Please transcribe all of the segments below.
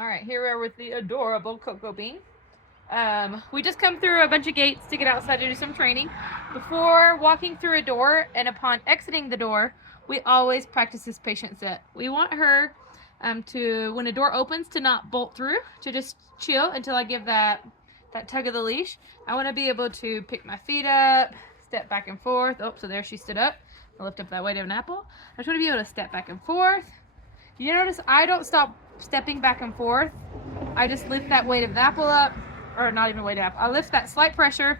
All right, here we are with the adorable Cocoa Bean. We just come through a bunch of gates to get outside to do some training. Before walking through a door and upon exiting the door, we always practice this patient sit. We want her to, when a door opens, to not bolt through, to just chill until I give that tug of the leash. I want to be able to pick my feet up, step back and forth. Oh, so there she stood up. I'll lift up that weight of an apple. I just want to be able to step back and forth. You notice I don't stop stepping back and forth. I just lift that weight of the apple up, or not even weight of apple. I lift that slight pressure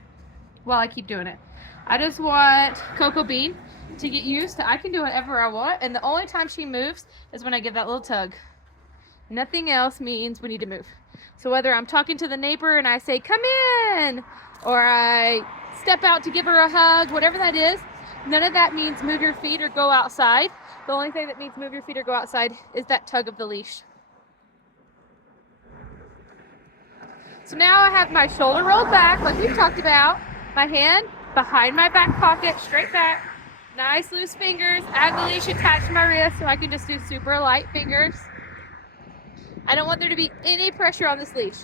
while I keep doing it. I just want Cocoa Bean to get used to I can do whatever I want, and the only time she moves is when I give that little tug. Nothing else means we need to move. So whether I'm talking to the neighbor and I say, come in, or I step out to give her a hug, whatever that is, none of that means move your feet or go outside. The only thing that means move your feet or go outside is that tug of the leash. So now I have my shoulder rolled back, like we've talked about. My hand behind my back pocket, straight back. Nice loose fingers. I have the leash attached to my wrist so I can just do super light fingers. I don't want there to be any pressure on this leash.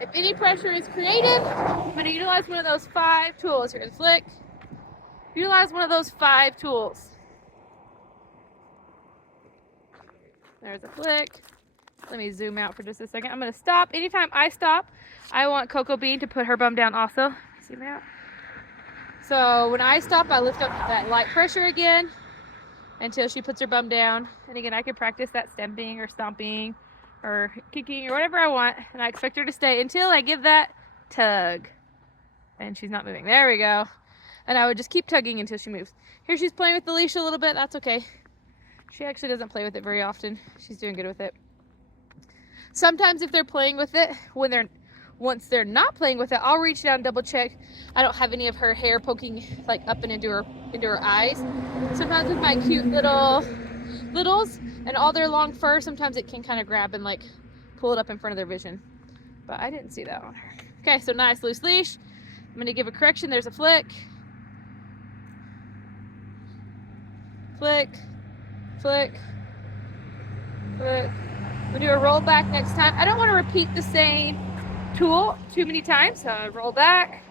If any pressure is created, I'm going to utilize one of those 5 tools. Here's a flick. Utilize one of those 5 tools. There's a flick. Let me zoom out for just a second. I'm going to stop. Anytime I stop, I want Cocoa Bean to put her bum down also. Zoom out. So when I stop, I lift up that light pressure again until she puts her bum down. And again, I can practice that stamping or stomping or kicking or whatever I want. And I expect her to stay until I give that tug. And she's not moving. There we go. And I would just keep tugging until she moves. Here she's playing with the leash a little bit. That's okay. She actually doesn't play with it very often. She's doing good with it. Sometimes if they're playing with it, once they're not playing with it, I'll reach down and double check. I don't have any of her hair poking like up and into her eyes. Sometimes with my cute littles and all their long fur, sometimes it can kind of grab and like pull it up in front of their vision. But I didn't see that on her. Okay, so nice loose leash. I'm gonna give a correction. There's a flick. Flick. Flick. Flick. We'll do a roll back next time. I don't want to repeat the same tool too many times. So roll back,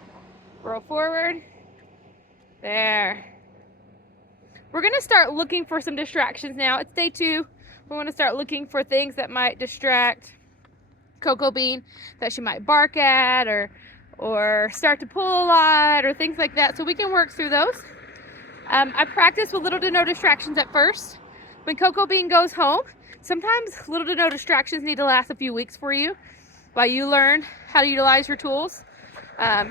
roll forward. There. We're going to start looking for some distractions now. It's day 2. We want to start looking for things that might distract Cocoa Bean, that she might bark at or start to pull a lot or things like that. So we can work through those. I practice with little to no distractions at first. When Cocoa Bean goes home, sometimes little to no distractions need to last a few weeks for you while you learn how to utilize your tools.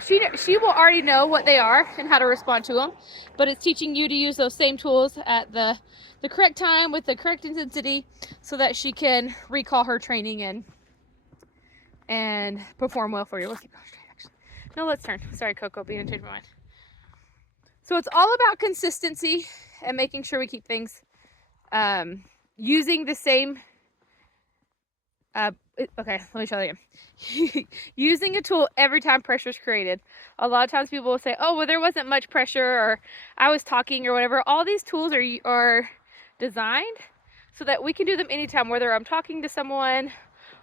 She will already know what they are and how to respond to them, but it's teaching you to use those same tools at the correct time with the correct intensity so that she can recall her training and perform well for you. Let's keep going straight, actually. No, let's turn. Sorry, Cocoa Bean, I changed my mind. So it's all about consistency and making sure we keep things using the same, okay, let me try that again. Using a tool every time pressure is created. A lot of times people will say, oh, well, there wasn't much pressure, or I was talking or whatever. All these tools are designed so that we can do them anytime, whether I'm talking to someone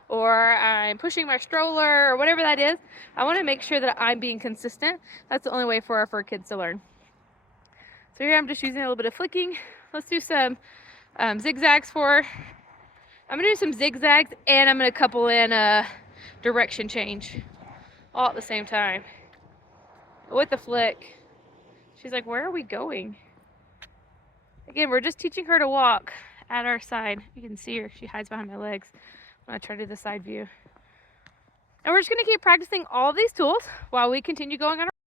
or I'm pushing my stroller or whatever that is. I want to make sure that I'm being consistent. That's the only way for our kids to learn. So here I'm just using a little bit of flicking. Let's do some zigzags I'm going to do some zigzags, and I'm going to couple in a direction change all at the same time with the flick. She's like, where are we going? Again, we're just teaching her to walk at our side. You can see her. She hides behind my legs when I try to do the side view. And we're just going to keep practicing all these tools while we continue going on our